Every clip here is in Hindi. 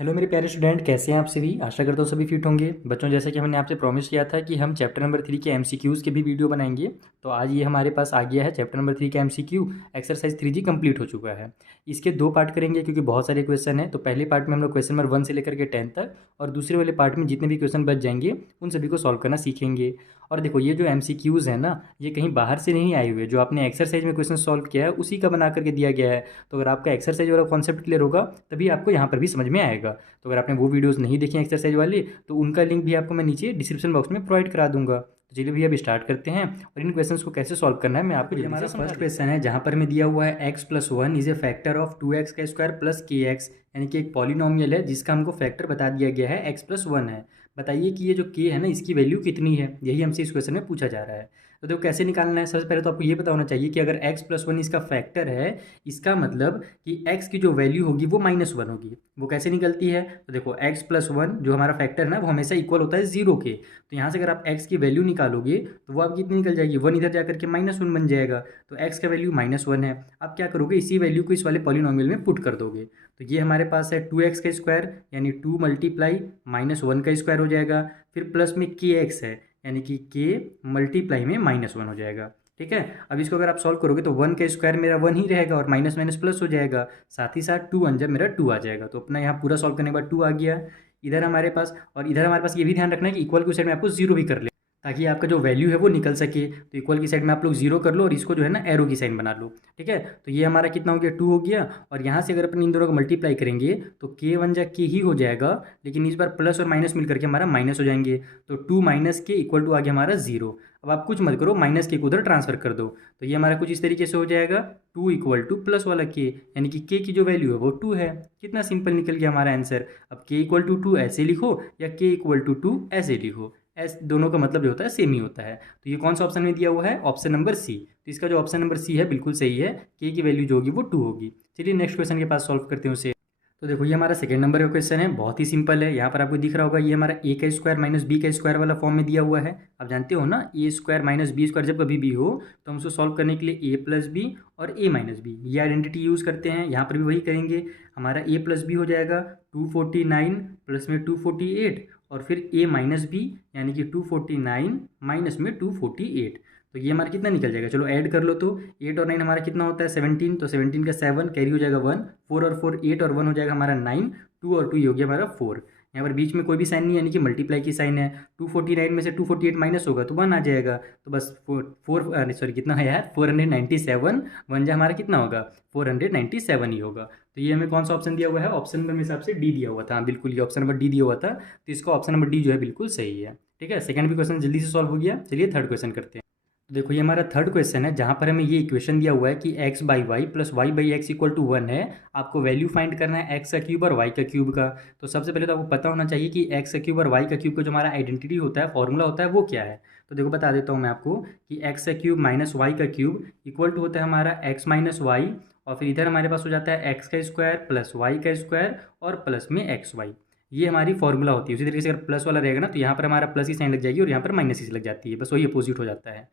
हेलो मेरे प्यारे स्टूडेंट, कैसे हैं आप सभी। आशा करता हूँ सभी फिट होंगे। बच्चों, जैसे कि हमने आपसे प्रॉमिस किया था कि हम चैप्टर नंबर 3 के एमसीक्यूज़ के भी वीडियो बनाएंगे, तो आज ये हमारे पास आ गया है। चैप्टर नंबर 3 का एमसीक्यू एक्सरसाइज 3G कंप्लीट हो चुका है। इसके दो पार्ट करेंगे क्योंकि बहुत सारे क्वेश्चन हैं। तो पहले पार्ट में हम लोग क्वेश्चन नंबर 1 से लेकर के 10 तक, और दूसरे वाले पार्ट में जितने भी क्वेश्चन बच जाएंगे उन सभी को सॉल्व करना सीखेंगे। और देखो, ये जो एमसीक्यूज़ है ना, ये कहीं बाहर से नहीं आए हुए। जो आपने एक्सरसाइज में क्वेश्चन सॉल्व किया है उसी का बना करके दिया गया है। तो अगर आपका एक्सरसाइज वाला कॉन्सेप्ट क्लियर होगा तभी आपको यहाँ पर भी समझ में आएगा। तो अगर आपने वो वीडियोस नहीं देखे एक्सरसाइज वाली, तो उनका लिंक भी आपको मैं नीचे डिस्क्रिप्शन बॉक्स में प्रोवाइड करा दूंगा। तो चलिए भैया, अब स्टार्ट करते हैं और इन क्वेश्चंस को कैसे सॉल्व करना है मैं आपको। हमारा फर्स्ट क्वेश्चन है जहाँ पर हमें दिया हुआ है x+1 is a factor of 2x का स्क्वायर प्लस kx, यानी कि एक पॉलिनोमियल है जिसका हमको फैक्टर बता दिया गया है x+1 है। बताइए कि ये जो k है ना, इसकी वैल्यू कितनी है, यही हमसे इस क्वेश्चन में पूछा जा रहा है। तो देखो कैसे निकालना है। सबसे पहले तो आपको ये पता होना चाहिए कि अगर x+1 इसका फैक्टर है, इसका मतलब कि x की जो वैल्यू होगी वो -1 होगी। वो कैसे निकलती है, तो देखो x+1 जो हमारा फैक्टर है ना, वो हमेशा इक्वल होता है 0 के। तो यहाँ से अगर आप x की वैल्यू निकालोगे तो वो आपकी कितनी निकल जाएगी, 1 इधर जाकर के -1 बन जाएगा। तो x का वैल्यू -1 है। अब क्या करोगे, इसी वैल्यू को इस वाले पॉलिनोमियल में पुट कर दोगे। तो ये हमारे पास है 2x का स्क्वायर, यानी 2 मल्टीप्लाई -1 का स्क्वायर हो जाएगा। फिर प्लस में kx है, यानी कि k मल्टीप्लाई में -1 हो जाएगा। ठीक है। अब इसको अगर आप सॉल्व करोगे तो 1 का स्क्वायर मेरा 1 ही रहेगा और माइनस माइनस प्लस हो जाएगा। साथ ही साथ 2 1 जब मेरा 2 आ जाएगा। तो अपना यहाँ पूरा सॉल्व करने के बाद 2 आ गया इधर हमारे पास। और इधर हमारे पास ये भी ध्यान रखना है कि इक्वल की साइड में आपको 0 भी कर ले, ताकि आपका जो वैल्यू है वो निकल सके। तो इक्वल की साइड में आप लोग 0 कर लो और इसको जो है ना एरो की साइन बना लो। ठीक है। तो ये हमारा कितना हो गया, 2 हो गया। और यहाँ से अगर अपन इन दोनों को मल्टीप्लाई करेंगे तो k 1 जा k ही हो जाएगा, लेकिन इस बार प्लस और माइनस मिल करके हमारा माइनस हो जाएंगे। तो 2 माइनस के इक्वल टू आ गया हमारा 0। अब आप कुछ मत करो, माइनस के उधर ट्रांसफर कर दो। तो ये हमारा कुछ इस तरीके से हो जाएगा, 2 इक्वल टू प्लस वाला k, यानी कि k की जो वैल्यू है वो 2 है। कितना सिंपल निकल गया हमारा आंसर। अब k इक्वल टू 2 ऐसे लिखो या k इक्वल टू 2 ऐसे लिखो, एस दोनों का मतलब जो होता है सेम ही होता है। तो ये कौन सा ऑप्शन में दिया हुआ है, ऑप्शन नंबर सी। तो इसका जो ऑप्शन नंबर सी है बिल्कुल सही है, के की वैल्यू जो होगी वो 2 होगी। चलिए नेक्स्ट क्वेश्चन के पास सॉल्व करते हैं उसे। तो देखो, ये हमारा सेकंड नंबर का क्वेश्चन है, बहुत ही सिंपल है। यहाँ पर आपको दिख रहा होगा ये हमारा ए का स्क्वायर माइनस बी का स्क्वायर वाला फॉर्म में दिया हुआ है। आप जानते हो ना, ए स्क्वायर माइनस बी स्क्वायर जब कभी भी हो तो हम उसको सॉल्व करने के लिए ए प्लस बी और ए माइनस बी ये आइडेंटिटी यूज़ करते हैं। यहाँ पर भी वही करेंगे। हमारा ए प्लस बी हो जाएगा 249 प्लस में 248, और फिर ए माइनस बी यानी कि 249 माइनस में 248। तो ये हमारा कितना निकल जाएगा, चलो ऐड कर लो। तो 8 और 9 हमारा कितना होता है 17, तो 17 का 7 कैरी हो जाएगा 1, 4 और 4 8 और 1 हो जाएगा हमारा 9, 2 और 2 ये हो गया हमारा 4। यहाँ पर बीच में कोई भी साइन नहीं है, यानी कि मल्टीप्लाई की साइन है। 249 में से 248 माइनस होगा तो 1 आ जाएगा। तो बस सॉरी कितना है यार, 497। 1 जा हमारा कितना होगा, 497 ही होगा। तो ये हमें कौन सा ऑप्शन दिया हुआ है, ऑप्शन नंबर मेरे हिसाब से डी दिया हुआ था। हाँ, बिल्कुल ये ऑप्शन नंबर डी दिया हुआ था। तो इसका ऑप्शन नंबर डी जो है बिल्कुल सही है। ठीक है, सेकंड भी क्वेश्चन जल्दी से सॉल्व हो गया। चलिए थर्ड क्वेश्चन करते हैं। तो देखो, ये हमारा थर्ड क्वेश्चन है जहाँ पर हमें ये इक्वेशन दिया हुआ है कि x by Y plus Y by X equal to 1 है। आपको वैल्यू फाइंड करना है x का क्यूब और y का क्यूब का। तो सबसे पहले तो आपको पता होना चाहिए कि x का क्यूब और y का क्यूब का जो हमारा आइडेंटिटी होता है, फॉर्मूला होता है, वो क्या है। तो देखो बता देता हूँ मैं आपको कि x का क्यूब माइनस वाई का क्यूब इक्वल टू होता है हमारा x माइनस वाई, और फिर इधर हमारे पास हो जाता है x का स्क्वायर प्लस वाई का स्क्वायर और प्लस में एक्स वाई। ये हमारी फॉर्मूला होती है। उसी तरीके से अगर प्लस वाला रहेगा ना तो यहाँ पर हमारा प्लस की साइन लग जाएगी और यहाँ पर माइनस की लग जाती है, बस वही अपोजिट हो जाता है।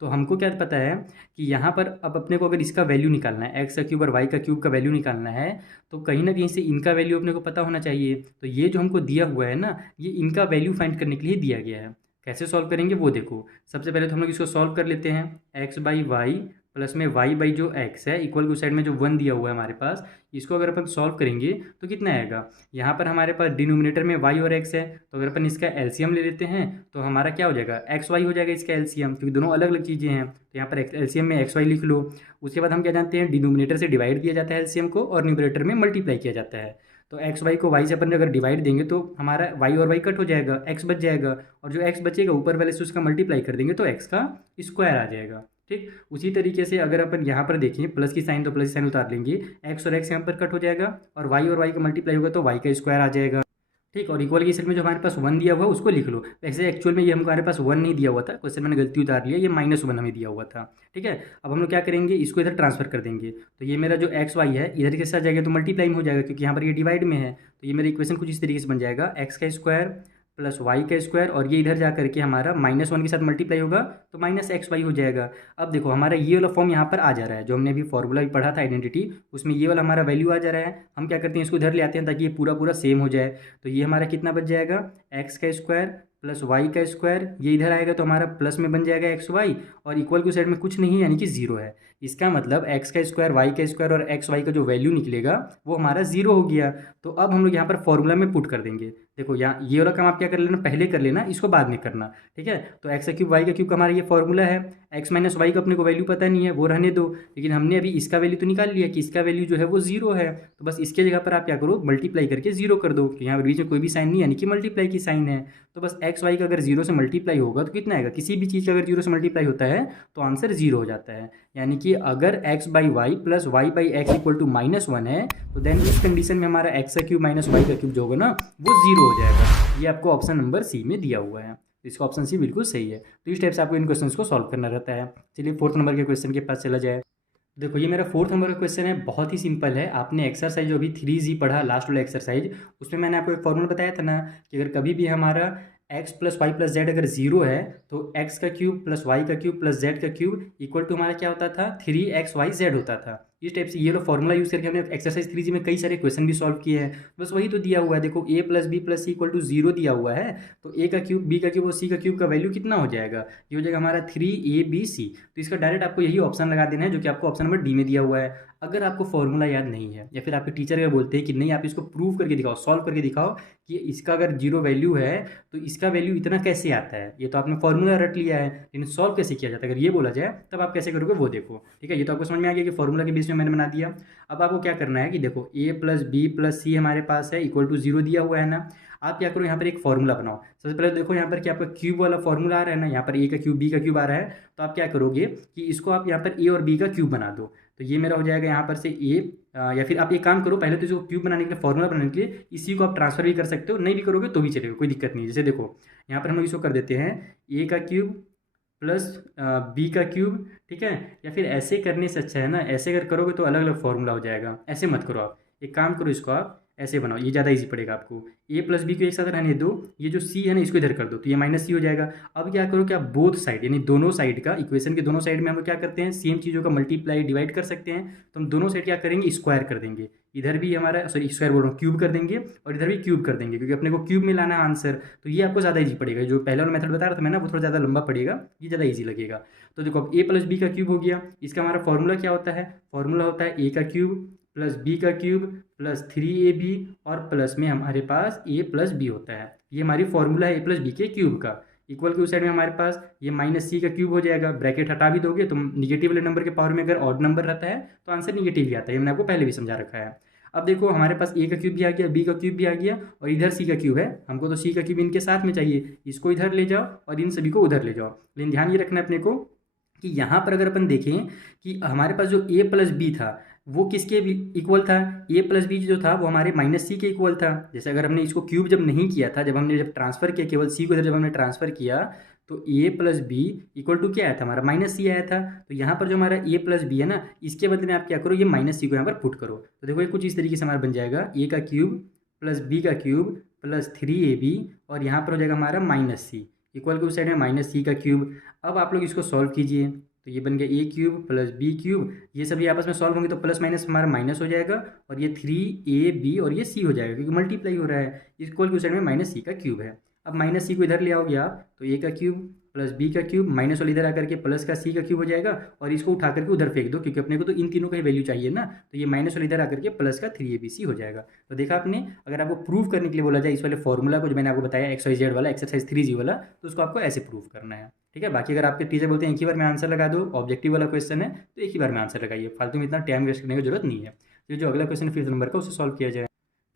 तो हमको क्या पता है कि यहाँ पर अब अपने को अगर इसका वैल्यू निकालना है, एक्स का क्यूब और वाई का क्यूब का वैल्यू निकालना है, तो कहीं ना कहीं से इनका वैल्यू अपने को पता होना चाहिए। तो ये जो हमको दिया हुआ है ना, ये इनका वैल्यू फाइंड करने के लिए दिया गया है। कैसे सॉल्व करेंगे वो देखो। सबसे पहले तो हम लोग इसको सॉल्व कर लेते हैं। एक्स बाई वाई प्लस में वाई बाई जो एक्स है इक्वल टू साइड में जो 1 दिया हुआ है हमारे पास, इसको अगर अपन सॉल्व करेंगे तो कितना आएगा। यहाँ पर हमारे पास डिनोमिनेटर में y और x है, तो अगर अपन इसका एलसीएम ले लेते हैं तो हमारा क्या हो जाएगा, एक्स वाई हो जाएगा इसका एलसीएम, क्योंकि दोनों अलग अलग चीज़ें हैं। तो यहाँ पर एलसीएम में एक्स वाई लिख लो। उसके बाद हम क्या जानते हैं, डिनोमिनेटर से डिवाइड दिया जाता है एलसीएम को, और न्यूमरेटर में मल्टीप्लाई किया जाता है। तो एक्स वाई को वाई से अपन अगर डिवाइड देंगे तो हमारा वाई और वाई कट हो जाएगा, एक्स बच जाएगा, और जो एक्स बचेगा ऊपर वाले से उसका मल्टीप्लाई कर देंगे तो एक्स का स्क्वायर आ जाएगा। ठीक, उसी तरीके से अगर अपन यहाँ पर देखें प्लस की साइन, तो प्लस की साइन उतार लेंगे, एक्स और एक्स यहाँ पर कट हो जाएगा, और वाई का मल्टीप्लाई होगा तो वाई का स्क्वायर आ जाएगा। ठीक, और इक्वल की साइड में जो हमारे पास 1 दिया हुआ है उसको लिख लो। वैसे एक्चुअल में ये हमारे पास 1 नहीं दिया हुआ था, क्वेश्चन मैंने गलती उतार लिया, ये -1 हमें दिया हुआ था। ठीक है, अब हम लोग क्या करेंगे, इसको इधर ट्रांसफर कर देंगे। तो ये मेरा जो एक्स वाई है इधर के साथ जाएगा तो मल्टीप्लाई में हो जाएगा, क्योंकि यहाँ पर ये डिवाइड में है। तो ये मेरा इक्वेशन कुछ इस तरीके से बन जाएगा, एक्स का स्क्वायर प्लस वाई का स्क्वायर और ये इधर जा करके हमारा -1 के साथ मल्टीप्लाई होगा तो माइनस एक्स वाई हो जाएगा। अब देखो हमारा ये वाला फॉर्म यहाँ पर आ जा रहा है, जो हमने अभी फॉर्मूला भी पढ़ा था आइडेंटिटी, उसमें ये वाला हमारा वैल्यू आ जा रहा है। हम क्या करते हैं, इसको इधर ले आते हैं ताकि ये पूरा पूरा सेम हो जाए। तो ये हमारा कितना बच जाएगा, एक्स का स्क्वायर प्लस वाई का स्क्वायर, ये इधर आएगा तो हमारा प्लस में बन जाएगा एक्स वाई, और इक्वल की साइड में कुछ नहीं यानी कि जीरो है। इसका मतलब एक्स का स्क्वायर वाई का स्क्वायर और एक्स वाई का जो वैल्यू निकलेगा वो हमारा जीरो हो गया। तो अब हम लोग यहाँ पर फॉर्मूला में पुट कर देंगे। देखो यहाँ ये वाला काम आप क्या कर लेना, पहले कर लेना, इसको बाद में करना, ठीक है। तो एक्स का क्यूब वाई का क्यूब का हमारा ये फॉर्मूला है। एक्स माइनस वाई का अपने को वैल्यू पता नहीं है, वो रहने दो, लेकिन हमने अभी इसका वैल्यू तो निकाल लिया कि इसका वैल्यू जो है वो जीरो है। तो बस इसके जगह पर आप क्या करो, मल्टीप्लाई करके जीरो कर दो, यहाँ बीच में कोई भी साइन नहीं यानी कि मल्टीप्लाई की साइन है। तो बस एक्स वाई का अगर जीरो से मल्टीप्लाई होगा तो कितना आएगा, किसी भी चीज़ का अगर जीरो से मल्टीप्लाई होता है तो आंसर जीरो हो जाता है। यानी कि अगर X by Y plus Y by X equal to -1 है तो देन इस कंडीशन में हमारा एक्स का क्यूब माइनस वाई का क्यूब जो होगा ना वो जीरो हो जाएगा। ये आपको ऑप्शन नंबर सी में दिया हुआ है, तो इसका ऑप्शन सी बिल्कुल सही है। तो इस टाइप से आपको इन क्वेश्चंस को सॉल्व करना रहता है। चलिए फोर्थ नंबर के क्वेश्चन के पास चला जाए। देखो ये मेरा फोर्थ नंबर का क्वेश्चन है, बहुत ही सिंपल है। आपने एक्सरसाइज जो अभी 3G पढ़ा लास्ट वाला एक्सरसाइज, उसमें मैंने आपको एक फॉर्मूला बताया था ना कि अगर कभी भी हमारा x plus Y plus Z अगर जीरो है तो x का क्यूब प्लस वाई का क्यूब प्लस जेड का क्यूब इक्वल टू हमारा क्या होता था, 3xyz होता था। इस टाइप से ये लो फॉर्मूला यूज़ करके हमने एक्सरसाइज 3G में कई सारे क्वेश्चन भी सॉल्व किए हैं। बस वही तो दिया हुआ है, देखो a plus B plus C equal to zero दिया हुआ है, तो a का क्यूब b का क्यूब और c का क्यूब का वैल्यू कितना हो जाएगा, ये हो जाएगा हमारा 3abc। तो इसका डायरेक्ट आपको यही ऑप्शन लगा देना है जो कि आपको ऑप्शन नंबर डी में दिया हुआ है। अगर आपको फॉर्मूला याद नहीं है या फिर आपके टीचर अगर बोलते हैं कि नहीं आप इसको प्रूव करके दिखाओ, सॉल्व करके दिखाओ कि इसका अगर जीरो वैल्यू है तो इसका वैल्यू इतना कैसे आता है, ये तो आपने फॉर्मूला रट लिया है लेकिन सॉल्व कैसे किया जाता है, अगर ये बोला जाए तब आप कैसे करोगे वो देखो, ठीक है। ये तो आपको समझ में आ गया कि फॉर्मूला के बेस में मैंने बना दिया। अब आपको क्या करना है कि देखो a प्लस बी प्लस सी हमारे पास है इक्वल टू जीरो दिया हुआ है ना। आप क्या करो, यहाँ पर एक फॉर्मूला बनाओ। सबसे पहले देखो यहाँ पर कि आपका क्यूब वाला फॉर्मूला आ रहा है ना, यहाँ पर a का क्यूब b का क्यूब आ रहा है, तो आप क्या करोगे कि इसको आप यहाँ पर a और b का क्यूब बना दो। तो ये मेरा हो जाएगा यहाँ पर से a, या फिर आप एक काम करो, पहले तो इसको क्यूब बनाने के लिए, फॉर्मूला बनाने के लिए इसी को आप ट्रांसफर भी कर सकते हो, नहीं भी करोगे तो भी चलेगा, कोई दिक्कत नहीं है। जैसे देखो यहाँ पर हम लोग इसको कर देते हैं a का क्यूब प्लस बी का क्यूब, ठीक है। या फिर ऐसे करने से अच्छा है ना, ऐसे अगर करोगे तो अलग अलग फॉर्मूला हो जाएगा, ऐसे मत करो आप, एक काम करो इसको आप ऐसे बनाओ, ये ज़्यादा इजी पड़ेगा आपको। a प्लस बी को एक साथ रहने दो, ये जो c है ना इसको इधर कर दो तो ये माइनस सी हो जाएगा। अब क्या करो कि आप बोथ साइड यानी दोनों साइड का, इक्वेशन के दोनों साइड में हम लोग क्या करते हैं, सेम चीज़ों का मल्टीप्लाई डिवाइड कर सकते हैं, तो हम दोनों साइड क्या करेंगे, स्क्वायर कर देंगे। इधर भी हमारा सॉरी स्क्वायर बोल रहा हूँ, क्यूब कर देंगे और इधर भी क्यूब कर देंगे, क्योंकि अपने को क्यूब में लाना है आंसर, तो ये आपको ज़्यादा ईजी पड़ेगा। जो पहले वाला मेथड बता रहा था मैं ना वो थोड़ा ज़्यादा लंबा पड़ेगा, ये ज़्यादा ईजी लगेगा। तो देखो अब a प्लस बी का क्यूब हो गया, इसका हमारा फॉर्मूला क्या होता है, फॉर्मूला होता है a का क्यूब प्लस बी का क्यूब प्लस 3ab और प्लस में हमारे पास a प्लस बी होता है। ये हमारी फॉर्मूला है a प्लस बी के क्यूब का। इक्वल के उस साइड में हमारे पास ये माइनस सी का क्यूब हो जाएगा, ब्रैकेट हटा भी दोगे तो निगेटिव वाले नंबर के पावर में अगर ऑड नंबर रहता है तो आंसर निगेटिव ही आता है, मैंने आपको पहले भी समझा रखा है। अब देखो हमारे पास a का क्यूब भी आ गया, b का क्यूब भी आ गया और इधर c का क्यूब है, हमको तो c का क्यूब इनके साथ में चाहिए, इसको इधर ले जाओ और इन सभी को उधर ले जाओ। लेकिन ध्यान ये रखना है अपने को कि यहाँ पर अगर अपन देखें कि हमारे पास जो a प्लस बी था वो किसके इक्वल था, a प्लस बी जो था वो हमारे माइनस सी के इक्वल था। जैसे अगर हमने इसको क्यूब जब नहीं किया था, जब ट्रांसफ़र किया केवल c को इधर जब हमने ट्रांसफ़र किया तो a plus B equal to क्या आया था, हमारा माइनस सी आया था। तो यहाँ पर जो हमारा a प्लस बी है ना, इसके बदले में आप क्या करो, ये माइनस सी को यहाँ पर पुट करो। तो देखो ये कुछ इस तरीके से हमारा बन जाएगा, a का क्यूब प्लस बी का क्यूब प्लस 3ab और यहाँ पर हो जाएगा हमारा माइनस सी, इक्वल के उस साइड में माइनस सी का क्यूब। अब आप लोग इसको सॉल्व कीजिए तो ये बन गया a cube plus B cube, ये सभी आपस में सॉल्व होंगे तो प्लस माइनस हमारा माइनस हो जाएगा और ये 3ab और ये c हो जाएगा क्योंकि मल्टीप्लाई हो रहा है, इक्वल के उस साइड में माइनस सी का क्यूब है। अब माइनस सी को इधर ले आओगे आप तो a का क्यूब प्लस बी का क्यूब माइनस वाले इधर आकर के प्लस का c का क्यूब हो जाएगा और इसको उठा करके उधर फेंक दो क्योंकि अपने को तो इन तीनों का ही वैल्यू चाहिए ना, तो ये माइनस वाले इधर आकर के प्लस का 3abc हो जाएगा। तो देखा आपने, अगर आपको प्रूव करने के लिए बोला जाए इस वाले फॉर्मूला को जो मैंने आपको बताया XYZ वाला एक्सरसाइज 3G वाला, तो उसको आपको ऐसे प्रूव करना है, ठीक है। बाकी अगर आपके टीचर बोलते हैं एक ही बार में आंसर लगा दो, ऑब्जेक्टिव वाला क्वेश्चन है तो एक ही बार में आंसर लगाइए, फालतू में इतना टाइम वेस्ट करने की जरूरत नहीं है। तो जो अगला क्वेश्चन 5th नंबर का उसे सॉल्व किया जाए।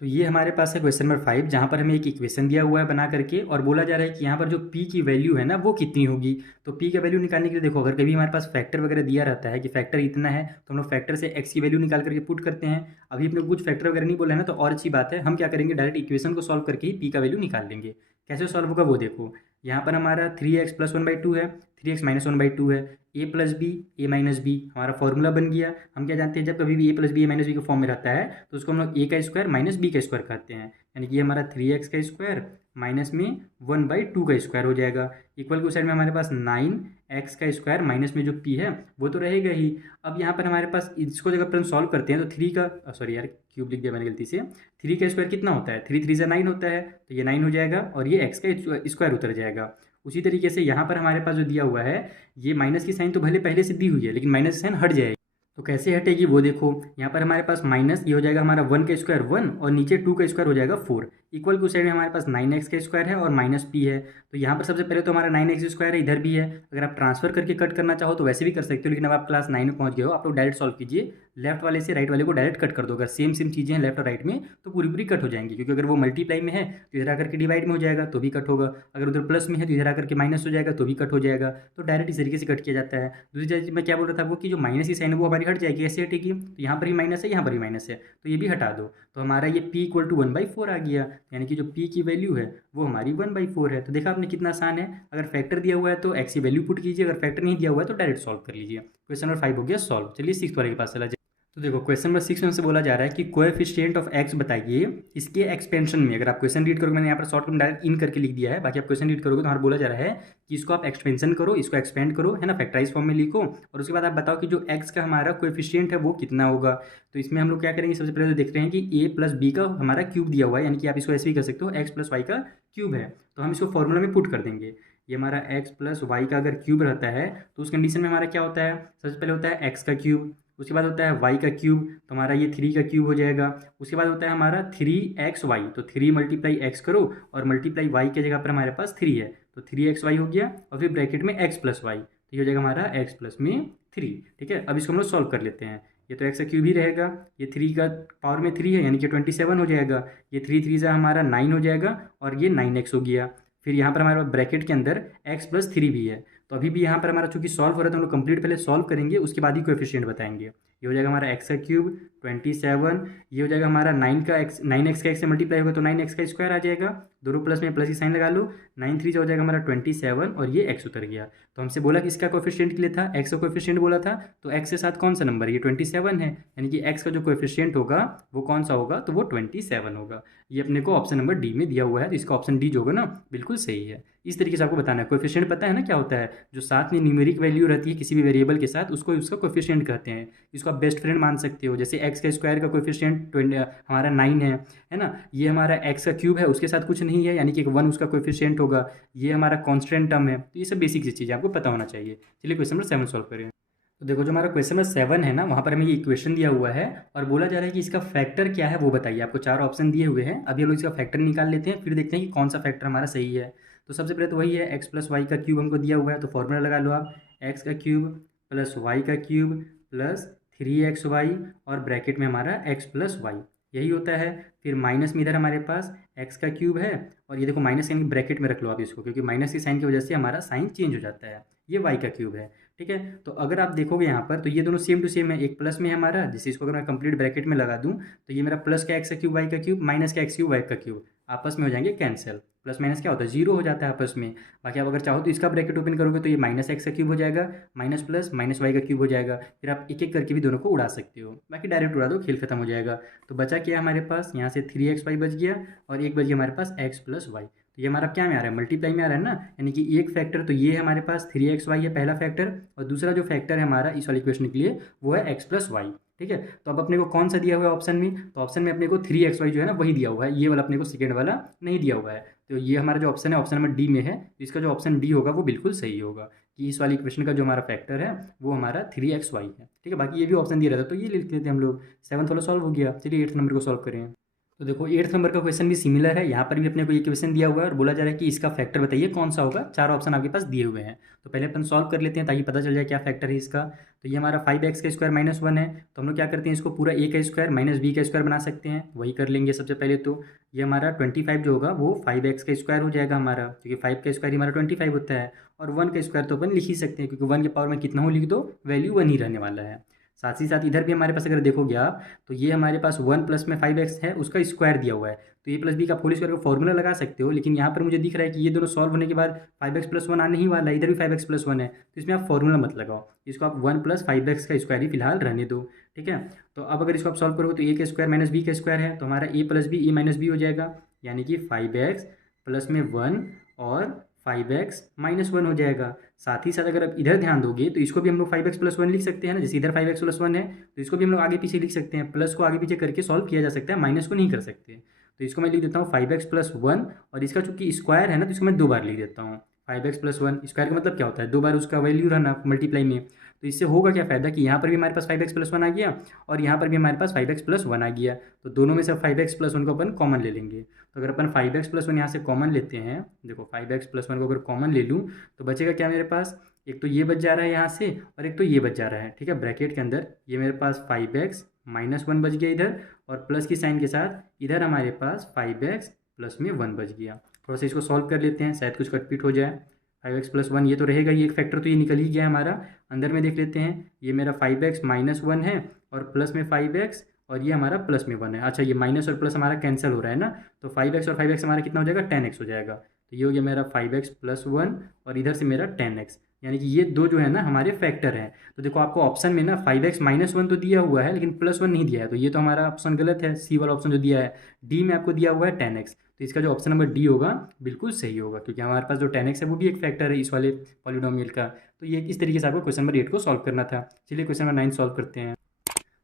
तो ये हमारे पास है क्वेश्चन नंबर 5, जहाँ पर हमें एक इक्वेशन दिया हुआ है बना करके और बोला जा रहा है कि यहाँ पर जो p की वैल्यू है ना वो कितनी होगी। तो p का वैल्यू निकालने के लिए देखो, अगर कभी हमारे पास फैक्टर वगैरह दिया रहता है कि फैक्टर इतना है तो हम लोग फैक्टर से x की वैल्यू निकाल करके पुट करते हैं। अभी अपने कुछ फैक्टर वगैरह नहीं बोला है ना तो और अच्छी बात है, हम क्या करेंगे डायरेक्ट इक्वेशन को सॉल्व करके ही p का वैल्यू निकाल लेंगे। कैसे सॉल्व होगा वो देखो, यहाँ पर हमारा 3x प्लस 1/2 है, 3x माइनस 1/2 है, a plus B A minus B हमारा फॉर्मूला बन गया। हम क्या जानते हैं जब कभी भी a plus B A minus B के फॉर्म में रहता है तो उसको हम लोग a का स्क्वायर माइनस बी का स्क्वायर कहते हैं। यानी कि ये हमारा 3x का स्क्वायर माइनस में 1/2 का स्क्वायर हो जाएगा। इक्वल टू साइड में हमारे पास 9x का स्क्वायर माइनस में जो p है वो तो रहेगा ही। अब यहाँ पर हमारे पास इसको जब अपन सॉल्व करते हैं तो 3 का सॉरी यार क्यूब लिख दिया मैंने गलती से। 3 का स्क्वायर कितना होता है, 3 3 से 9 होता है, तो ये 9 हो जाएगा और ये x का स्क्वायर उतर जाएगा। उसी तरीके से यहाँ पर हमारे पास जो दिया हुआ है ये माइनस की साइन तो भले पहले से दी हुई है लेकिन माइनस की साइन हट जाएगी। तो कैसे हटेगी वो देखो, यहाँ पर हमारे पास माइनस ये हो जाएगा हमारा 1 का स्क्वायर 1 और नीचे 2 का स्क्वायर हो जाएगा 4। इक्वल टू साइड में हमारे पास 9x का स्क्वायर है और माइनस p है। तो यहाँ पर सबसे पहले तो हमारा 9x स्क्वायर है, इधर भी है। अगर आप ट्रांसफर करके कट करना चाहो तो वैसे भी कर सकते हो, लेकिन अब आप क्लास 9 में पहुँच गए हो, आप लोग डायरेक्ट सॉल्व कीजिए। लेफ्ट वाले से राइट वाले को डायरेक्ट कट कर दो। अगर सेम चीज़ें हैं लेफ्ट और राइट में तो पूरी पूरी कट हो जाएंगी, क्योंकि अगर वो मल्टीप्लाई में है तो इधर आकर के डिवाइड में हो जाएगा तो भी कट होगा। अगर उधर प्लस में है तो इधर आकर के माइनस हो जाएगा तो भी कट हो जाएगा। तो डायरेक्ट इस तरीके से कट किया जाता है। दूसरी चीज़ मैं क्या बोल रहा था आपको कि जो माइनस की साइन है वो हमारी हट जाएगी। कैसे हटेगी, तो यहाँ पर भी माइनस है यहाँ पर भी माइनस है तो ये भी हटा दो। तो हमारा ये p इक्वल टू 1/4 आ गया, यानी कि जो p की वैल्यू है वो हमारी 1/4 है। तो देखा आपने कितना आसान है। अगर फैक्टर दिया हुआ है तो x की वैल्यू पुट कीजिए, अगर फैक्टर नहीं दिया हुआ है तो डायरेक्ट सॉल्व कर लीजिए। क्वेश्चन नंबर 5 हो गया सॉल्व। चलिए 6 वाले के पास चला जाए। तो देखो क्वेश्चन नंबर 6 में हमसे बोला जा रहा है कि कोएफिशिएंट ऑफ x बताइए इसके एक्सपेंशन में। अगर आप क्वेश्चन रीड करोगे, मैंने यहाँ पर शॉर्ट में डायरेक्ट इन करके लिख दिया है, बाकी आप क्वेश्चन रीड करोगे तो हमारा बोला जा रहा है कि इसको आप एक्सपेंशन करो, इसको एक्सपेंड करो, है ना, फैक्टराइज फॉर्म में लिखो और उसके बाद आप बताओ कि जो x का हमारा कोएफिशिएंट है वो कितना होगा। तो इसमें हम लोग क्या करेंगे, सबसे पहले तो देख रहे हैं कि a प्लस b का हमारा क्यूब दिया हुआ है, यानी कि आप इसको ऐसे भी कर सकते हो x प्लस वाई का क्यूब है। तो हम इसको फॉर्मूला में पुट कर देंगे। ये हमारा x प्लस वाई का अगर क्यूब रहता है तो उस कंडीशन में हमारा क्या होता है, सबसे पहले होता है x का क्यूब, उसके बाद होता है y का क्यूब, तो हमारा ये 3 का क्यूब हो जाएगा। उसके बाद होता है हमारा 3xy, तो 3 मल्टीप्लाई x करो और मल्टीप्लाई y के जगह पर हमारे पास 3 है तो 3xy हो गया और फिर ब्रैकेट में x प्लस वाई, तो ये हो जाएगा हमारा x प्लस में 3। ठीक है, अब इसको हम लोग सॉल्व कर लेते हैं। ये तो x का क्यूब ही रहेगा, ये 3 का पावर में 3 है यानी कि 27 हो जाएगा। ये 3 3 जा हमारा 9 हो जाएगा और ये 9x हो गया। फिर यहाँ पर हमारे पास ब्रैकेट के अंदर x प्लस 3 भी है। तो अभी भी यहाँ पर हमारा चूंकि सॉल्व हो रहा है तो हम लोग कंप्लीट पहले सॉल्व करेंगे, उसके बाद ही कोएफिशिएंट बताएंगे। ये हो जाएगा हमारा x का क्यूब 27, ये हो जाएगा हमारा 9x का x से मल्टीप्लाई होगा तो 9x का स्क्वायर आ जाएगा, दोनों प्लस में प्लस की साइन लगा लो, 9 3 हो जाएगा हमारा 27 और ये x उतर गया। तो हमसे बोला कि इसका कोएफिशिएंट के लिए था, x का कोएफिशिएंट बोला था, तो x के साथ कौन सा नंबर, ये 27 है, यानी कि x का जो कोएफिशिएंट होगा वो कौन सा होगा, तो वो 27 होगा। ये अपने को ऑप्शन नंबर डी में दिया हुआ है, तो इसका ऑप्शन डी जो होगा ना बिल्कुल सही है। इस तरीके से आपको बताना है। कोएफिशिएंट पता है ना क्या होता है, जो साथ में न्यूमेरिक वैल्यू रहती है किसी भी वेरिएबल के साथ उसको उसका कोएफिशिएंट कहते हैं। इसको आप बेस्ट फ्रेंड मान सकते हो। जैसे x का स्क्वायर का कोएफिशिएंट हमारा 9 है ना, ये हमारा x का क्यूब है उसके साथ कुछ नहीं है यानी कि 1 उसका कोएफिशिएंट होगा, ये हमारा कांस्टेंट टर्म है। तो ये सब बेसिक सी चीज़ें आपको पता होना चाहिए। चलिए क्वेश्चन नंबर 7 सॉल्व करें। तो देखो जो हमारा क्वेश्चन नंबर 7 है ना, वहाँ पर हमें ये इक्वेशन दिया हुआ है और बोला जा रहा है कि इसका फैक्टर क्या है वो बताइए। आपको 4 ऑप्शन दिए हुए हैं, अभी हम लोग इसका फैक्टर निकाल लेते हैं, फिर देखते हैं कि कौन सा फैक्टर हमारा सही है। तो सबसे पहले तो वही है x प्लस वाई का क्यूब हमको दिया हुआ है, तो फॉर्मूला लगा लो आप, x का क्यूब प्लस वाई का क्यूब प्लस 3xy और ब्रैकेट में हमारा x प्लस वाई, यही होता है। फिर माइनस में इधर हमारे पास x का क्यूब है और ये देखो माइनस यानी ब्रैकेट में रख लो आप इसको, क्योंकि माइनस की साइन की वजह से हमारा साइन चेंज हो जाता है। ये y का क्यूब है, ठीक है। तो अगर आप देखोगे यहाँ पर तो ये दोनों सेम टू सेम है, एक प्लस में है हमारा, जैसे इसको अगर मैं कंप्लीट ब्रैकेट में लगा दूँ तो ये मेरा प्लस का x का क्यूब y का क्यूब माइनस का x क्यूब y का क्यूब आपस में हो जाएंगे कैंसिल। प्लस माइनस क्या होता है, जीरो हो जाता है आपस में। बाकी आप अगर चाहो तो इसका ब्रैकेट ओपन करोगे तो ये माइनस एक्स का क्यूब हो जाएगा, माइनस प्लस माइनस वाई का क्यूब हो जाएगा। फिर आप एक एक करके भी दोनों को उड़ा सकते हो, बाकी डायरेक्ट उड़ा दो, खेल खत्म हो जाएगा। तो बचा क्या हमारे पास, यहाँ से 3xy बच गया और एक बच गया हमारे पास x प्लस वाई। तो ये हमारा क्या में आ रहा है, मल्टीप्लाई में आ रहा है ना, यानी कि एक फैक्टर तो ये है हमारे पास 3xy है पहला फैक्टर, और दूसरा जो फैक्टर है हमारा इस वाली इक्वेशन के लिए वो है x प्लस वाई। ठीक है, तो अब अपने को कौन सा दिया हुआ है ऑप्शन में, तो ऑप्शन में अपने को 3xy जो है ना वही दिया हुआ है, ये वाला अपने को सेकेंड वाला नहीं दिया हुआ है। तो ये हमारा जो ऑप्शन है ऑप्शन नंबर डी में है, तो इसका जो ऑप्शन डी होगा वो बिल्कुल सही होगा कि इस वाली इक्वेशन का जो हमारा फैक्टर है वो हमारा 3xy है। ठीक है, बाकी ये भी ऑप्शन दिया रहता तो ये लिख लेते हैं हम लोग। 7th वाला सॉल्व हो गया। चलिए 8th नंबर को सॉल्व करें। तो देखो 8th नंबर का क्वेश्चन भी सिमिलर है, यहाँ पर भी अपने को ये क्वेश्चन दिया हुआ है और बोला जा रहा है कि इसका फैक्टर बताइए कौन सा होगा। 4 ऑप्शन आपके पास दिए हुए हैं, तो पहले अपन सॉल्व कर लेते हैं ताकि पता चल जाए क्या फैक्टर है इसका। तो ये हमारा 5x का स्क्वायर माइनस 1 है, तो हम लोग क्या करते हैं इसको पूरा a का स्क्वायर माइनस b का स्क्वायर बना सकते हैं, वही कर लेंगे सबसे पहले। तो ये हमारा 25 जो होगा वो 5x का स्क्वायर हो जाएगा हमारा, क्योंकि 5 का स्क्वायर हमारा 25 होता है, और 1 का स्क्वायर तो अपन लिख ही सकते हैं क्योंकि 1 के पावर में कितना हो लिख दो वैल्यू 1 ही रहने वाला है। साथ ही साथ इधर भी हमारे पास अगर देखोगे आप तो ये हमारे पास 1 प्लस में 5x है उसका स्क्वायर दिया हुआ है, तो ये प्लस बी का होल स्क्वायर का फॉर्मूला लगा सकते हो। लेकिन यहाँ पर मुझे दिख रहा है कि ये दोनों सॉल्व होने के बाद 5x प्लस 1 आने ही वाला है, इधर भी 5x प्लस 1 है, तो इसमें आप फॉर्मूला मत लगाओ, इसको आप 1 प्लस 5x का स्क्वायर ही फिलहाल रहने दो। ठीक है। तो अब अगर इसको आप सॉल्व करोगे तो ए का स्क्वायर माइनस बी का स्क्वायर है, तो हमारा ए plus B A minus B हो जाएगा, यानी कि 5x प्लस में 1 और 5x माइनस 1 हो जाएगा। साथ ही साथ अगर आप इधर ध्यान दोगे तो इसको भी हम लोग 5x प्लस 1 लिख सकते हैं ना, जैसे इधर 5x प्लस 1 है तो इसको भी हम लोग आगे पीछे लिख सकते हैं, प्लस को आगे पीछे करके सॉल्व किया जा सकता है, माइनस को नहीं कर सकते। तो इसको मैं लिख देता हूँ 5x प्लस 1, और इसका चूंकि स्क्वायर है ना तो इसको मैं 2 बार लिख देता हूँ। 5x प्लस 1 स्क्वायर का मतलब क्या होता है, 2 बार उसका वैल्यू रहना मल्टीप्लाई में। तो इससे होगा क्या फ़ायदा कि यहाँ पर भी हमारे पास 5x प्लस 1 आ गया और यहाँ पर भी हमारे पास 5x प्लस 1 आ गया, तो दोनों में से 5x प्लस 1 को अपन कॉमन ले लेंगे। तो अगर अपन 5x प्लस 1 यहाँ से कॉमन लेते हैं, देखो 5x प्लस 1 को अगर कॉमन ले लूँ तो बचेगा क्या मेरे पास, एक तो ये बच जा रहा है यहाँ से और एक तो ये बच जा रहा है, ठीक है। ब्रैकेट के अंदर ये मेरे पास 5x माइनस 1 बच गया इधर, और प्लस की साइन के साथ इधर हमारे पास 5x प्लस में 1 बच गया। थोड़ा सा इसको सॉल्व कर लेते हैं, शायद कुछ कटपीट हो जाए। 5x प्लस 1 ये तो रहेगा, ये एक फैक्टर तो ये निकल ही गया हमारा। अंदर में देख लेते हैं, ये मेरा 5x माइनस 1 है और प्लस में 5x, और ये हमारा प्लस में 1 है। अच्छा, ये माइनस और प्लस हमारा कैंसिल हो रहा है ना, तो 5x और 5x हमारा कितना हो जाएगा, 10x हो जाएगा। तो ये हो गया मेरा 5x प्लस 1 और इधर से मेरा 10x, यानी कि ये दो जो है ना हमारे फैक्टर हैं। तो देखो आपको ऑप्शन में ना 5x माइनस 1 तो दिया हुआ है लेकिन प्लस 1 नहीं दिया है, तो ये तो हमारा ऑप्शन गलत है, सी वाला ऑप्शन जो दिया है। डी में आपको दिया हुआ है 10x, तो इसका जो ऑप्शन नंबर डी होगा बिल्कुल सही होगा, क्योंकि हमारे पास जो 10x है वो भी एक फैक्टर है इस वाले पॉलिनोमियल का। तो ये इस तरीके से आपको क्वेश्चन नंबर 8 को सॉल्व करना था। चलिए क्वेश्चन नंबर 9 सॉल्व करते हैं।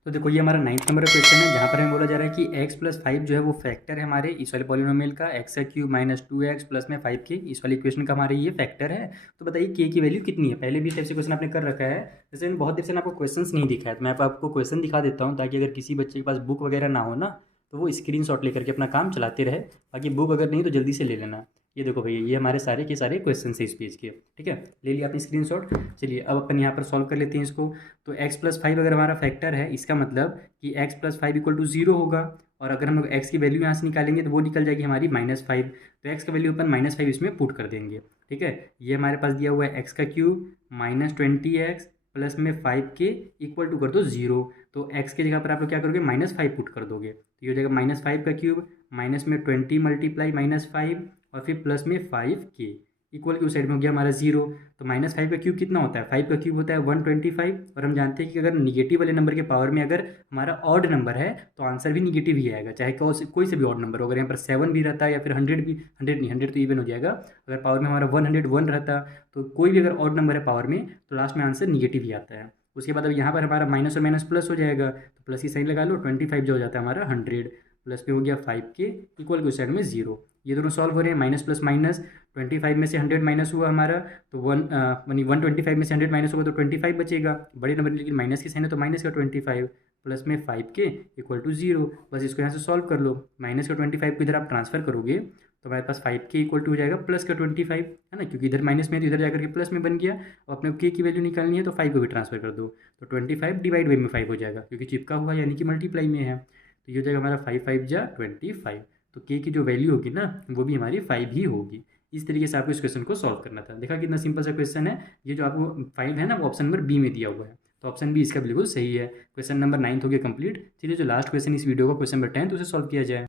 तो देखो ये हमारा 9th नंबर का क्वेश्चन है, जहाँ पर हमें बोला जा रहा है कि x प्लस 5 जो है वो फैक्टर है हमारे इस वाले पॉलिनोमियल का, x का क्यूब माइनस 2x प्लस में 5 के, इस वाले इक्वेशन का हमारे ये फैक्टर है। तो बताइए k की वैल्यू कितनी है। पहले भी टाइप से क्वेश्चन आपने कर रखा है, जैसे मैंने बहुत देर से आपको क्वेश्चन नहीं दिखा है, तो मैं आपको क्वेश्चन दिखा देता हूँ ताकि अगर किसी बच्चे के पास बुक वगैरह ना हो ना तो वो स्क्रीनशॉट लेकर के अपना काम चलाते रहे, बाकी बुक अगर नहीं तो जल्दी से ले लेना। ये देखो भैया, ये हमारे सारे के सारे क्वेश्चन है इस पेज के, ठीक है। ले लिया आपने स्क्रीनशॉट। चलिए अब अपन यहाँ पर सॉल्व कर लेते हैं इसको। तो x प्लस 5 अगर हमारा फैक्टर है, इसका मतलब कि x प्लस 5 इक्वल टू 0 होगा, और अगर हम लोग x की वैल्यू यहाँ से निकालेंगे तो वो निकल जाएगी हमारी -5। तो x का वैल्यू अपन -5 इसमें पुट कर देंगे, ठीक है। ये हमारे पास दिया हुआ है x का क्यूब माइनस 20x प्लस में 5 के इक्वल टू कर दो 0। तो x की जगह पर आप लोग क्या करोगे, -5 पुट कर दोगे, तो ये हो जाएगा -5 का क्यूब माइनस में 20 मल्टीप्लाई -5 और फिर प्लस में 5 के इक्वल की उस साइड में हो गया हमारा 0। तो -5 का क्यूब कितना होता है, 5 का क्यूब होता है 125, और हम जानते हैं कि अगर निगेटिव वाले नंबर के पावर में अगर हमारा ऑड नंबर है तो आंसर भी निगेटिव ही आएगा, चाहे कोई से भी ऑड नंबर हो। अगर यहाँ पर 7 भी रहता है या फिर 100 भी, 100 नहीं 100 तो इवन हो जाएगा। अगर पावर में हमारा 101 रहता तो कोई भी अगर ऑड नंबर है पावर में तो लास्ट में आंसर निगेटिव ही आता है। उसके बाद अब यहाँ पर हमारा माइनस और माइनस प्लस हो जाएगा, तो प्लस की साइन लगा लो, 25 जो हो जाता है हमारा 100 प्लस में हो गया 5 के इक्वल के उस साइड में 0। ये दोनों सॉल्व हो रहे हैं, माइनस प्लस माइनस, 25 में से 100 माइनस हुआ हमारा तो 125 में से 100 माइनस होगा तो 25 बचेगा, बड़े नंबर लेकिन माइनस की साइन है तो माइनस का 25 प्लस में 5 के इक्वल टू 0। बस इसको यहाँ से सॉल्व कर लो, माइनस का 25 को इधर आप ट्रांसफर करोगे तो हमारे पास 5 के इक्वल टू हो जाएगा प्लस का 25, है ना, क्योंकि इधर माइनस में तो इधर जाकर के प्लस में बन गया। अब अपने के की वैल्यू निकालनी है तो 5 को भी ट्रांसफर कर दो, तो 25 डिवाइड बाई में 5 हो जाएगा, क्योंकि चिपका हुआ यानी कि मल्टीप्लाई में है। तो ये हो जाएगा हमारा 5 5 जा 25, तो के की जो वैल्यू होगी ना वो भी हमारी 5 ही होगी। इस तरीके से आपको इस क्वेश्चन को सॉल्व करना था। देखा कितना सिंपल सा क्वेश्चन है। ये जो आपको 5 है ना वो ऑप्शन नंबर बी में दिया हुआ है, तो ऑप्शन बी इसका बिल्कुल सही है। क्वेश्चन नंबर 9 हो गया कंप्लीट। चलिए जो लास्ट क्वेश्चन इस वीडियो का क्वेश्चन नंबर 10 उसे सॉल्व किया जाए।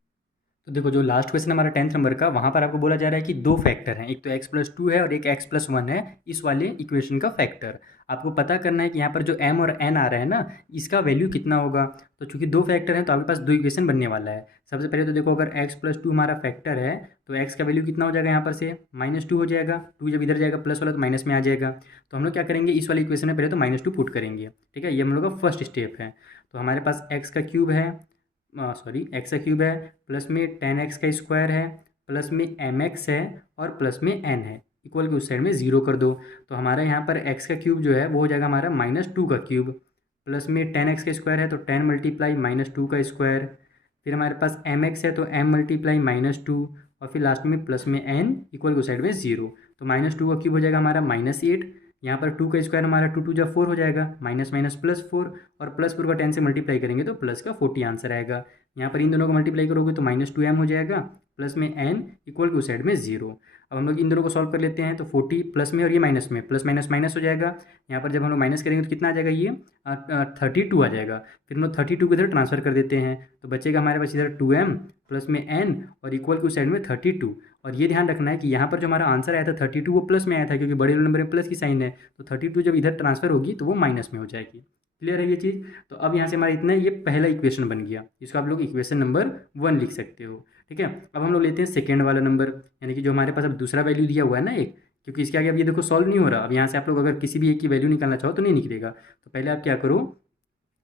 तो देखो जो लास्ट क्वेश्चन हमारा 10th नंबर का, वहाँ पर आपको बोला जा रहा है कि दो फैक्टर हैं, एक तो x प्लस 2 है और एक x प्लस 1 है, इस वाले इक्वेशन का फैक्टर आपको पता करना है कि यहाँ पर जो m और n आ रहा है ना इसका वैल्यू कितना होगा। तो चूंकि दो फैक्टर हैं तो आपके पास दो इक्वेशन बनने वाला है। सबसे पहले तो देखो अगर x प्लस 2 हमारा फैक्टर है तो x का वैल्यू कितना हो जाएगा, यहाँ पर से -2 हो जाएगा, 2 जब इधर जाएगा प्लस वाला तो माइनस में आ जाएगा। तो हम लोग क्या करेंगे, इस वाले इक्वेशन में पहले तो -2 पुट करेंगे, ठीक है, ये हम लोग का फर्स्ट स्टेप है। तो हमारे पास x का क्यूब है, x का क्यूब है, प्लस में 10x का स्क्वायर है, प्लस में mx है और प्लस में n है, इक्वल के उस साइड में 0 कर दो। तो हमारा यहाँ पर x का क्यूब जो है वो हो जाएगा हमारा -2 का क्यूब, प्लस में 10x का स्क्वायर है तो 10 मल्टीप्लाई -2 का स्क्वायर, फिर हमारे पास mx है तो m मल्टीप्लाई -2 और फिर लास्ट में प्लस में n इक्वल के उस साइड में 0। तो -2 का क्यूब हो जाएगा हमारा -8, यहाँ पर 2 का स्क्वायर हमारा 2 2 जा 4 हो जाएगा, माइनस माइनस प्लस 4 और प्लस 4 का 10 से मल्टीप्लाई करेंगे तो प्लस का 40 आंसर आएगा। यहाँ पर इन दोनों को मल्टीप्लाई करोगे तो -2m हो जाएगा, प्लस में n इक्वल टू साइड में 0। अब हम लोग इन दोनों को सॉल्व कर लेते हैं, तो 40 प्लस में और ये माइनस में, प्लस माइनस माइनस हो जाएगा। यहाँ पर जब हम लोग माइनस करेंगे तो कितना आ जाएगा, ये 32 आ जाएगा। फिर हम लोग 32 को इधर ट्रांसफर कर देते हैं तो बचेगा हमारे पास इधर 2m प्लस में n और इक्वल के उस साइड में 32। और ये ध्यान रखना है कि यहाँ पर जो हमारा आंसर आया था 32 वो प्लस में आया था, क्योंकि बड़े नंबर में प्लस की साइन है, तो 32 जब इधर ट्रांसफर होगी तो वो माइनस में हो जाएगी। क्लियर है ये चीज़। तो अब यहाँ से हमारा इतना ये पहला इक्वेशन बन गया, इसको आप लोग इक्वेशन नंबर 1 लिख सकते हो। ठीक है, अब हम लोग लेते हैं सेकेंड वाला नंबर, यानी कि जो हमारे पास अब दूसरा वैल्यू दिया हुआ है ना एक, क्योंकि इसके आगे अब ये देखो सॉल्व नहीं हो रहा। अब यहाँ से आप लोग अगर किसी भी एक की वैल्यू निकालना चाहो तो नहीं निकलेगा। तो पहले आप क्या करो,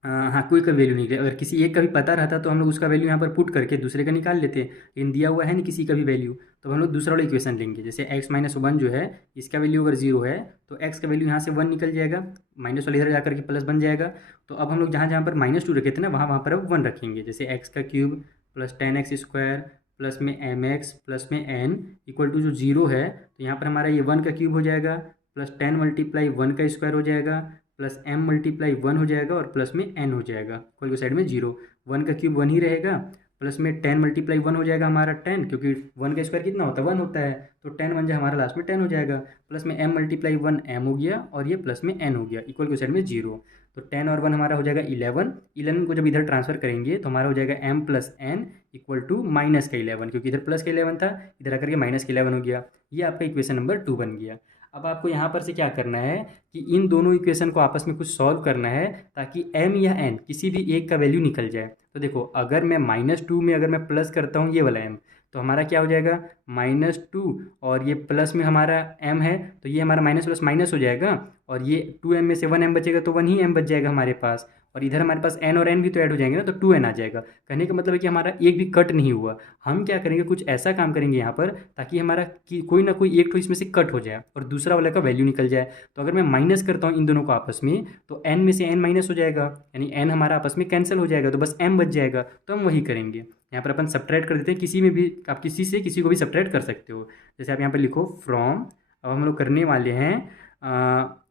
हाँ, कोई का वैल्यू नहीं, अगर किसी एक का भी पता रहता तो हम लोग उसका वैल्यू यहाँ पर पुट करके दूसरे का निकाल लेते हैं, लेकिन दिया हुआ है नहीं किसी का भी वैल्यू। तो हम लोग दूसरा वाला इक्वेशन लेंगे, जैसे x-1 जो है इसका वैल्यू अगर 0 है तो x का वैल्यू यहाँ से 1 निकल जाएगा, माइनस वाले इधर जाकर के प्लस बन जाएगा। तो अब हम लोग जहाँ जहाँ पर -2 रखे थे ना वहाँ वहाँ पर अब 1 रखेंगे, जैसे x³ प्लस 10x² प्लस में mx प्लस में n इक्वल टू जो 0 है, तो यहाँ पर हमारा ये 1 का क्यूब हो जाएगा, प्लस 10 मल्टीप्लाई 1 का स्क्वायर हो जाएगा, प्लस m मल्टीप्लाई 1 हो जाएगा और प्लस में n हो जाएगा, इक्वल को साइड में 0। 1 का क्यूब 1 ही रहेगा, प्लस में 10 मल्टीप्लाई 1 हो जाएगा हमारा 10, क्योंकि 1 का स्क्वायर कितना होता है 1 होता है, तो 10 1 जो हमारा लास्ट में 10 हो जाएगा, प्लस में m मल्टीप्लाई 1 m हो गया और ये प्लस में n हो गया, इक्वल को साइड में 0। तो 10 और 1 हमारा हो जाएगा 11, 11 को जब इधर ट्रांसफर करेंगे तो हमारा हो जाएगा m plus n equal to minus का 11, क्योंकि इधर प्लस का 11 था, इधर आकर के माइनस का 11 हो गया। ये आपका इक्वेशन नंबर 2 बन गया। अब आपको यहाँ पर से क्या करना है कि इन दोनों इक्वेशन को आपस में कुछ सॉल्व करना है ताकि m या n किसी भी एक का वैल्यू निकल जाए। तो देखो, अगर मैं -2 में अगर मैं प्लस करता हूँ ये वाला m, तो हमारा क्या हो जाएगा -2, और ये प्लस में हमारा m है तो ये हमारा माइनस प्लस माइनस हो जाएगा, और ये 2m में से 1m बचेगा तो 1 ही m बच जाएगा हमारे पास, और इधर हमारे पास n और n भी तो ऐड हो जाएंगे ना, तो 2n आ जाएगा। कहने का मतलब है कि हमारा एक भी कट नहीं हुआ। हम क्या करेंगे, कुछ ऐसा काम करेंगे यहाँ पर ताकि हमारा कि कोई ना कोई एक तो इसमें से कट हो जाए और दूसरा वाला का वैल्यू निकल जाए। तो अगर मैं माइनस करता हूँ इन दोनों को आपस में तो n में से n माइनस हो जाएगा, यानी n हमारा आपस में कैंसिल हो जाएगा, तो बस m बच जाएगा। तो हम वही करेंगे, यहाँ पर अपन सब्ट्रैक्ट कर देते हैं, किसी में भी आप किसी से किसी को भी सब्ट्रैक्ट कर सकते हो। जैसे आप यहाँ पर लिखो फ्रॉम, अब हम लोग करने वाले हैं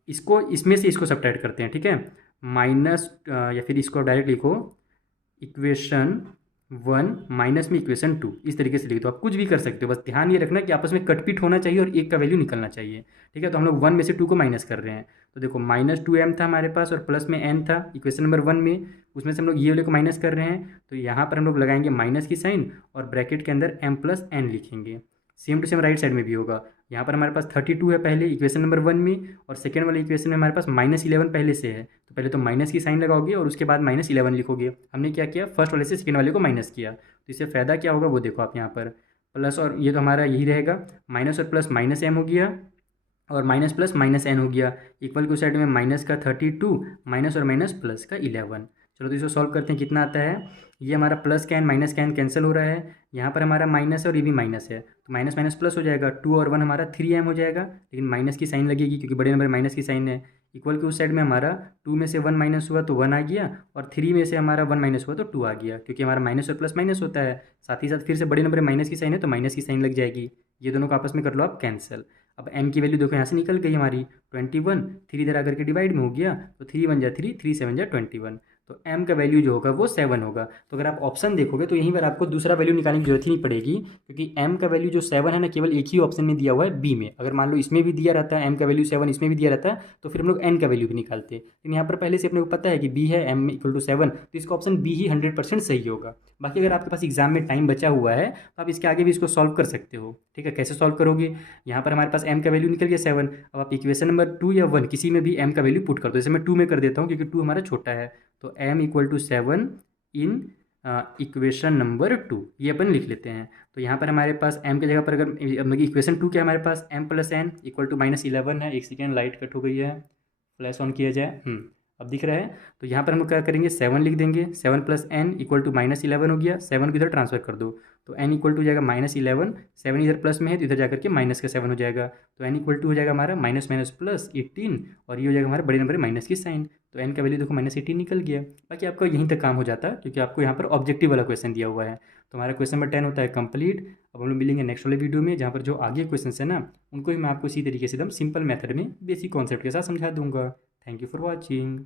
इसको इसमें से इसको सब्ट्रैक्ट करते हैं, ठीक है, माइनस या फिर इसको डायरेक्ट लिखो इक्वेशन 1 माइनस में इक्वेशन 2, इस तरीके से लिख दो। आप कुछ भी कर सकते हो, बस ध्यान ये रखना कि आपस में कटपीट होना चाहिए और एक का वैल्यू निकलना चाहिए। ठीक है, तो हम लोग 1 में से 2 को माइनस कर रहे हैं, तो देखो -2m था हमारे पास और प्लस में n था इक्वेशन नंबर 1 में, उसमें से हम लोग ये वाले को माइनस कर रहे हैं, तो यहाँ पर हम लोग लगाएंगे माइनस की साइन और ब्रैकेट के अंदर m प्लस n लिखेंगे। Same to same right side में भी होगा। यहाँ पर हमारे पास 32 है पहले इक्वेशन नंबर 1 में, और सेकेंड वाले इक्वेशन में हमारे पास -11 पहले से है, तो पहले तो माइनस की साइन लगाओगे और उसके बाद -11 लिखोगे। हमने क्या किया, फर्स्ट वाले से सेकेंड वाले को माइनस किया, तो इससे फ़ायदा क्या होगा वो देखो आप यहाँ पर, प्लस और ये तो हमारा यही रहेगा, माइनस और प्लस माइनस m हो गया और माइनस प्लस माइनस n हो गया, इक्वल की साइड में माइनस का 32 माइनस और माइनस प्लस का 11। चलो तो इसको सॉल्व करते हैं, कितना आता है, ये हमारा प्लस का n माइनस का n कैंसिल हो रहा है, यहाँ पर हमारा माइनस है और ये भी माइनस है, तो माइनस माइनस प्लस हो जाएगा, 2 और 1 हमारा 3m हो जाएगा, लेकिन माइनस की साइन लगेगी क्योंकि बड़े नंबर माइनस की साइन है। इक्वल के उस साइड में हमारा 2 में से 1 माइनस हुआ तो 1 आ गया, और 3 में से हमारा 1 माइनस हुआ तो 2 आ गया, क्योंकि हमारा माइनस और प्लस माइनस होता है, साथ ही साथ फिर से बड़े नंबर में माइनस की साइन है तो माइनस की साइन लग जाएगी। ये दोनों को आपस में कर लो आप कैंसिल। अब m की वैल्यू देखो यहाँ से निकल गई हमारी 21, 3 इधर आकर के डिवाइड में हो गया, तो 3 1 जा 3, 3 7 जा 21, तो m का वैल्यू जो होगा वो 7 होगा। तो अगर आप ऑप्शन देखोगे तो यहीं पर आपको दूसरा वैल्यू निकालने की जरूरत ही नहीं पड़ेगी, क्योंकि m का वैल्यू जो 7 है ना केवल एक ही ऑप्शन में दिया हुआ है b में। अगर मान लो इसमें भी दिया रहता है m का वैल्यू 7, इसमें भी दिया रहता है तो फिर हम लोग n का वैल्यू भी निकालते, लेकिन यहाँ पर पहले से अपने को पता है कि b है m इक्वल टू 7, तो इसका ऑप्शन b ही 100% सही होगा। बाकी अगर आपके पास एग्जाम में टाइम बचा हुआ है तो आप इसके आगे भी इसको सॉल्व कर सकते हो। ठीक है, कैसे सॉल्व करोगे, यहाँ पर हमारे पास m का वैल्यू निकल गया 7, अब आप इक्वेशन नंबर 2 या 1 किसी में भी m का वैल्यू पुट कर दो, जैसे मैं 2 में कर देता हूँ क्योंकि 2 हमारा छोटा है, तो m equal to 7 in equation number 2, ये अपन लिख लेते हैं। तो यहाँ पर हमारे पास m की जगह पर अगर इक्वेशन 2 क्या हमारे पास m plus n equal to -11 है। एक सेकेंड, लाइट कट हो गई है, फ्लैश ऑन किया जाए, अब दिख रहा है। तो यहाँ पर हम लोग क्या करेंगे, 7 लिख देंगे, 7 प्लस n इक्वल टू -11 हो गया, 7 को इधर ट्रांसफर कर दो तो n इक्वल टू हो जाएगा -11, 7 इधर प्लस में है तो इधर जाकर के माइनस का 7 हो जाएगा, तो n इक्वल टू हो जाएगा हमारा माइनस माइनस प्लस 18, और ये हो जाएगा हमारे बड़े नंबर माइनस की साइन, तो n का वैल्यू देखो -18 निकल गया। बाकी आपका यहीं तक काम हो जाता है क्योंकि आपको यहाँ पर ऑब्जेक्टिव वाला क्वेश्चन दिया हुआ है। तो हमारा क्वेश्चन नंबर 10 होता है कंप्लीट। अब हम लोग मिलेंगे नेक्स्ट वाले वीडियो में, जहाँ पर जो आगे क्वेश्चन है ना उनको ही मैं आपको इसी तरीके से एकदम सिंपल मेथड में बेसिक कॉन्सेप्ट के साथ समझा दूंगा। Thank you for watching.